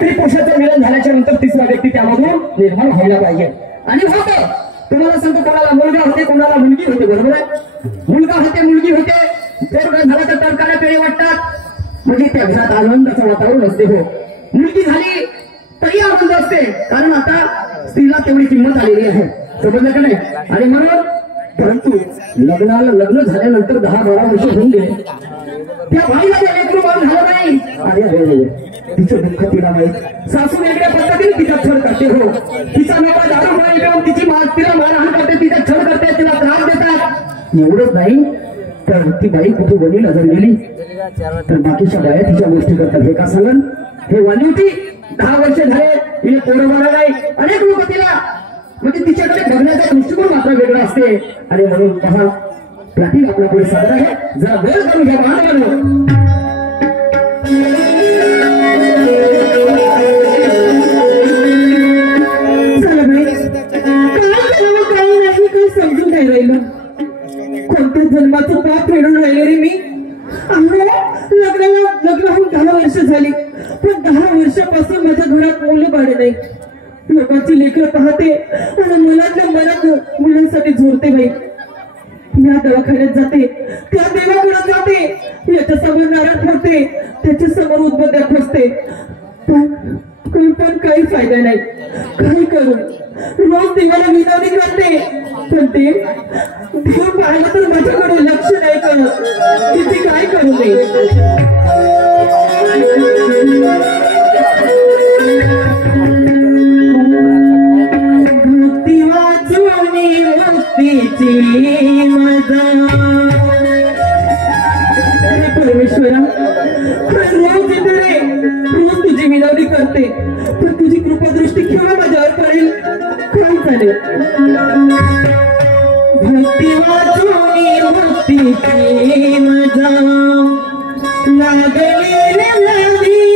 पुरुषाचं मिलन झाल्याच्या नंतर तिसरा व्यक्ती त्यामधून निर्माण व्हायला पाहिजे। आणि होतं तुम्हाला सांगतो, कोणाला मुलगा होते कोणाला मुलगी होते, बरोबर आहे? मुलगा होते मुलगी होते, जर झाला तर तडकाला पेळे वाटतात, म्हणजे त्या घरात आनंदाचं वातावरण असते। हो, मुलगी झाली तरी आनंद असते, कारण आता स्त्रीला तेवढी किंमत आलेली आहे, समजलं का नाही? आणि म्हणून परंतु लग्न झाल्यानंतर 10-12 वर्ष होऊन गेले, त्या भाईला लेकरू बाळ झालं नाही, अरे तिचं दुःख तिला माहीत। सासू वेगळ्या पद्धतीने तिचा छळ करते, हो तिचा नवरा दारू घेऊन तिला मारहाण करते, तिचा छळ करते, तिला त्रास देतात। एवढंच नाही तर ती बाई कुठे वणी नजर गेली तर बाकीच्या बाया तिच्या गोष्टी करतात। हे का सांगन, हे वाली होती 10 वर्ष झाले तिने पोरं बाळा नाही, अनेक लोक तिला म्हणजे तिच्याकडे बघण्याचा दृष्टिकोन मात्र वेगळा असते। आणि म्हणून पहा प्रतीक आपला पुढे सादर आहे, जरा वेळ करून घ्या बांधवांनो। समजून नाही राहिलं, कोणत्या जन्माचं पाप फेडून राहिले रे मी। लग्न होऊन 10 वर्ष झाली, पण 10 वर्षापासून माझ्या घरात मुलं बाळ नाही। लोकांची लेकरं पाहते आणि मनातल्या मनात मुलांसाठी झोरते बाई। या दवाखान्यात जाते, त्या देवाकडे जाते, याच्या समोर नारळ फोडते, त्याच्या समोर उद्बोध्या खोसते, पण काही फायदा नाही। काही करून रोज देवाला विनवणी करते, पण ते देव पाहिलं तर माझ्याकडे लक्ष नाही करत, तिथे काय करू नये। भक्ती वाचवणी भक्तीची मजा, परमेश्वरा रोज येते रे, रोज तुझी विनवणी करते, पण तुझी कृपादृष्टी केव्हा माझ्यावर पडेल, काय चालेल? भक्ती वाचवणी भक्तीची मजा लागली लागली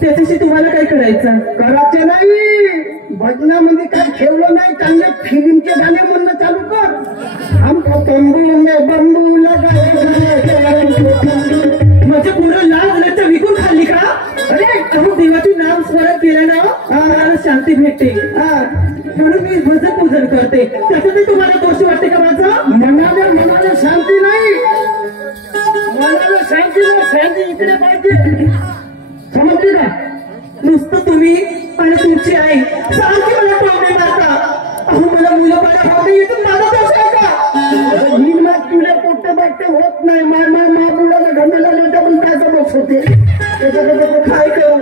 त्याच्याशी तुम्हाला काय करायचं? करायचं नाही, भजनामध्ये काय ठेवलं नाही, चांगले फिल्मचे गाणे म्हणणं चालू कर। आमचा तंबू में बंबू लगाए, म्हणजे पूर्ण लाल होण्याचं विकून खाल्ली का? अरे देवाची नाम स्मरण केलं ना मला शांती भेटते, म्हणून मी भजन पूजन करते। त्याच्यातही तुम्हाला दोष वाटते का माझा? मनाला शांती नाही, मनाला शांती इकडे पाहिजे, समजले का? नुसतं तुम्ही आणि तुमची आई सारखी मला टोमणे मारता। अहो मला मुलं बाळा होते येथून माझा दोष आहे का? तुला पोट्टे बाट्टे होत नाही, मुलाला घराला काय करू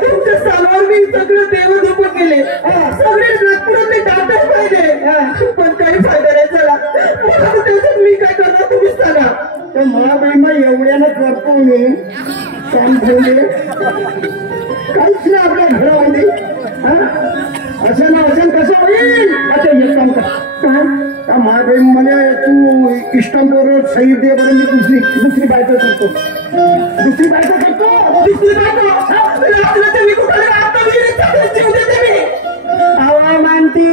तुमच्या स्थानावर मी सगळं देवधूप केले सगळे नागपुरात मी डाक्टर पाहिले पण काही फायदा नाही झाला दिवसात मी काय करणार तुम्हीच सांगा तर महाबळीमा एवढ्यानं करतो मी काम ठेवले काहीच नाही आपल्या घरामध्ये असं ना असं कसं होईल आता एक काम कर महाबळी मला तू इष्टांबरोबर सही दे बरं मी दुसरी बायको करतो दुसरी बायको करतो दुसरी बायको मी कुठे हवा मानती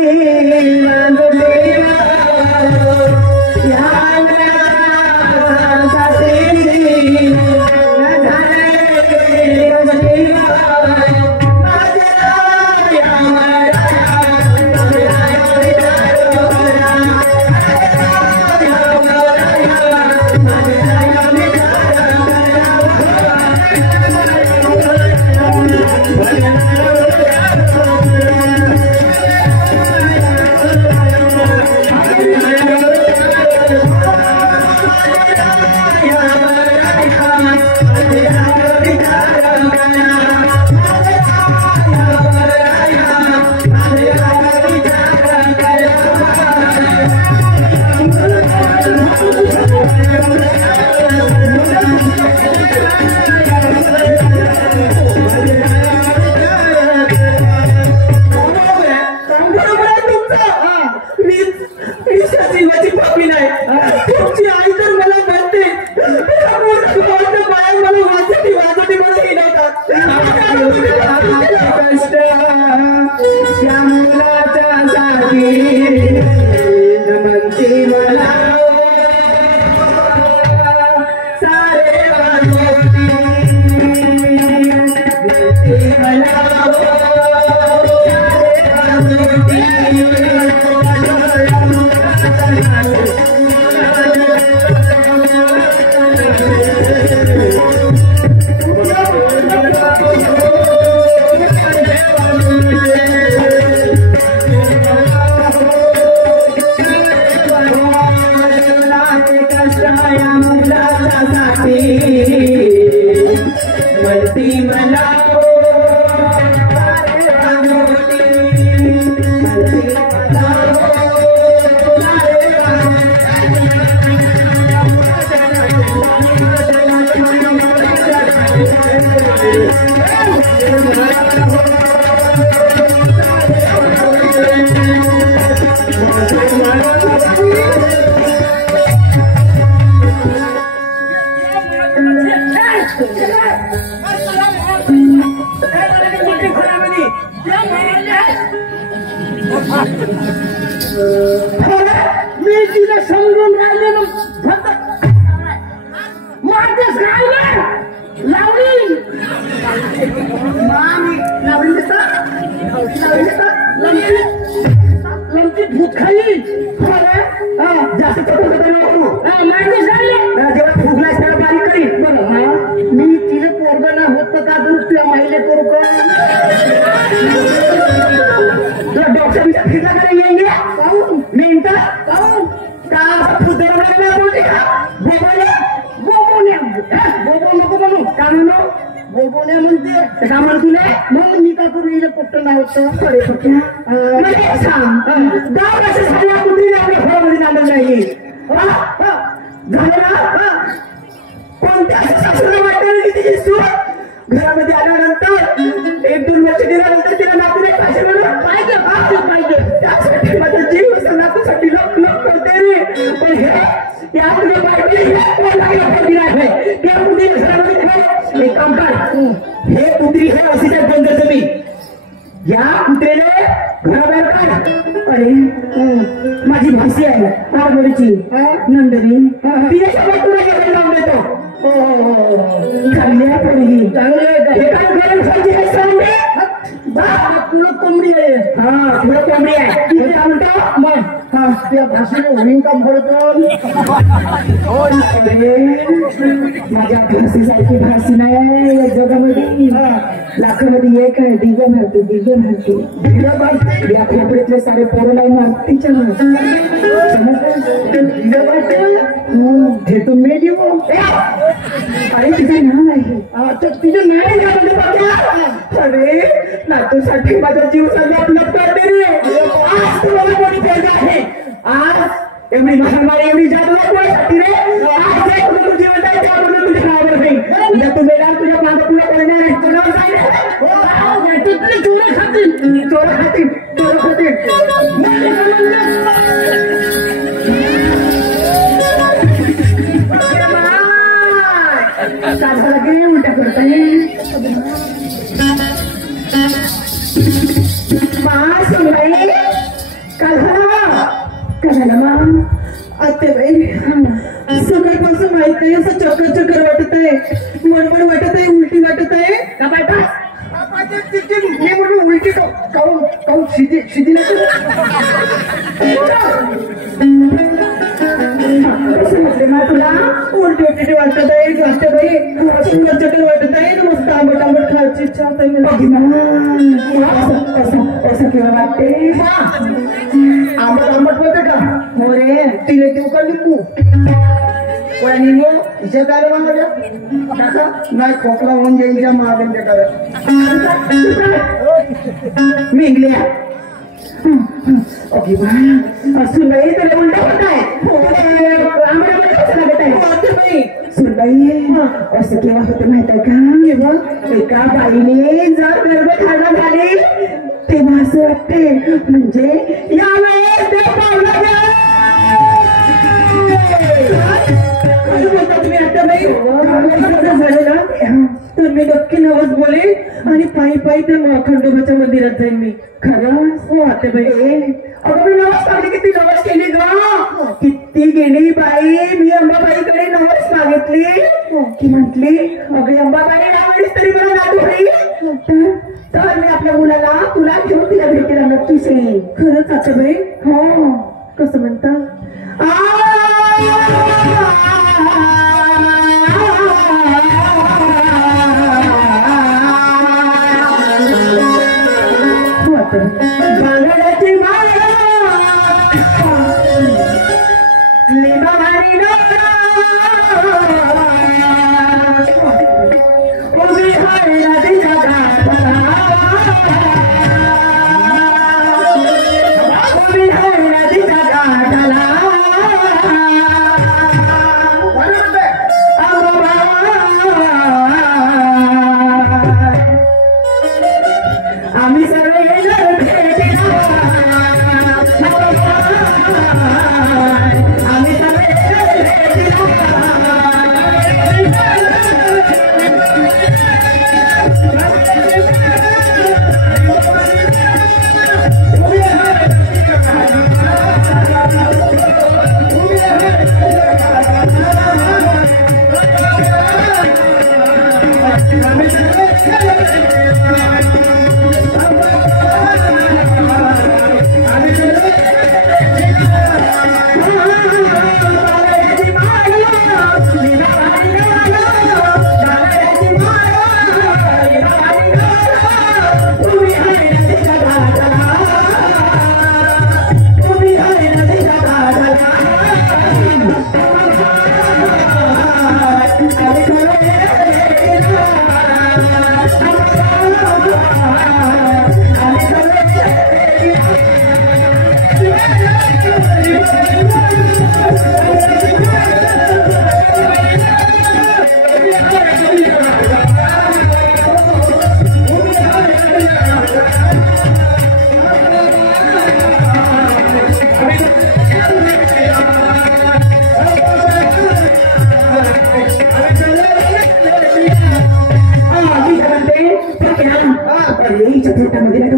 मी तिला समजून राहिले मारतेस काय लावली लंकी भूत खाली जास्त जेवढा फुगला तेवढा बारीक करी मी तिला पोरगा ना होत का दूर तुला माहिले करू का डॉक्टर फिरला करे येंगे मिनटं का बोबोने म्हणते का म्हणते मग मी का करू हिला पोट्ट नाही होत आपल्या घरामध्ये नांदलं नाही झालं ना कोणत्या घरामध्ये आल्यानंतर 1-2 वर्ष दिल्यानंतर तिला नातूने पाहिजे पाहिजे त्यासाठी माझा जीव असं नातूसाठी लोक करते रे पण हे एक काम कर हे कुत्री हे असे बंद तुम्ही या कुत्रेने घराबाहेर काढ अरे माझी भाषी आहे आरबोडीची नंदनी तिच्यासोबत तुला घरी लावून देतो चांगली आहे पोरगी चांगली आहे हे काय गरज पाहिजे हे सांग तुला कोंबडी आहे तुला कोंबडी आहे तिथे काय म्हणतो मग त्या भाषेने होईन का भरतो माझ्या भाषेसारखी भाषी नाही या जगामध्ये लाखामध्ये एक आहे दिव्य भारती या खोपडीतले सारे पोरं नाही मारतीच्या घेतो मेली अरे तिथे नाव आहे तिचे नाही का म्हणजे बघा. अरे नातूसाठी माझा जीव सगळ्यात करते रे. आज तुम्हाला कोणी पोरगा आहे. आज एवढी महामारी एवढी जादू कोणासाठी रे. आज जे तुझं तू जीवन आहे त्याबद्दल तुझ्या नावावर नाही. उद्या तू मेला तुझ्या मागं पुढे करणार आहे. कोणावर जाईल तिथली चोर खातील चोर खातील चोर खातील. सारखा गेले उलट्या करताय. आत्याबाई सकाळपासून माहित नाही असं चक्कर चक्कर वाटत आहे. मणमण वाटत आहे. उलटी वाटत आहे. मी म्हणून उलटी काऊन शिदी तुला उलटी उलटी वाटत आहे. आत्याबाई चक्कर चक्कर वाटत आहे. मस्त आंबट आंबट खायची इच्छा असं किंवा वाटते. आंबट आंबट होते का. हो रे. तिला देऊ का लिंबू कोणा लिंबू हिच्या काय माझ्या टाका नाही खोकला होऊन जाईच्या महागंज करा मेंगल्या. ओके सुनबाई तुला उलटा होत आहे. सुनबाई असं केव्हा होतं माहित आहे का. एका बाईने जर गर्भधारणा झाली तेव्हा असं वाटते म्हणजे यावेळेस देव पावला तुम्ही आत्याबाई झाले ना तर मी नक्की नवस बोले आणि पायी पायी त्या खंडोबाच्या मंदिरात जाईन मी. खरं हो आत्याबाई. अगं मी नवस मागली किती नवस केली ग. किती गेली बाई. मी अंबाबाईकडे नवस मागितली की म्हटली अगं अंबाबाई यावेळेस तरी मला नातू होईल तर मी आपल्या मुलाला तुला घेऊन तिला भेटीला नक्कीच येईल. खरंच आत्याबाई. हो कसं म्हणता. बांगड्याची माळा लिंबावारी उभी आहे नदीच्या घाटाला. उभी आहे नदीच्या घाटाला. आम्ही सगळे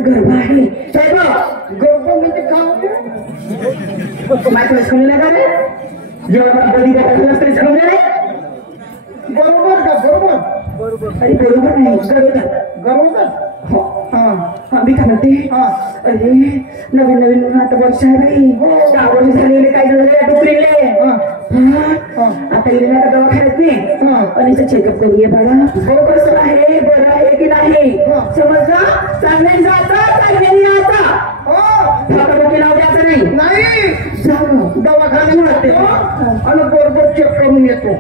गर्भ आहे गर्भ म्हणजे काय शिकवलेलं का रे. जेव्हा बळी द्यायला तरी शिकवले बरोबर का. बरोबर अरे बरोबर नाही गरोदर. मी काय म्हणते अरे नवीन नवीन आता वर्ष आहे बाई. गावाला झालेले काही झाले डुकरीले आता येईल का दवाखान्यात नाही आणि चेकअप करूया बाळा. कसं आहे बरं आहे की नाही समजलं. चांगल्याने जायचं चांगल्याने यायचं. फटाफटी लाव द्यायचं नाही. दवाखान्यात आणि बरोबर चेक करून येतो.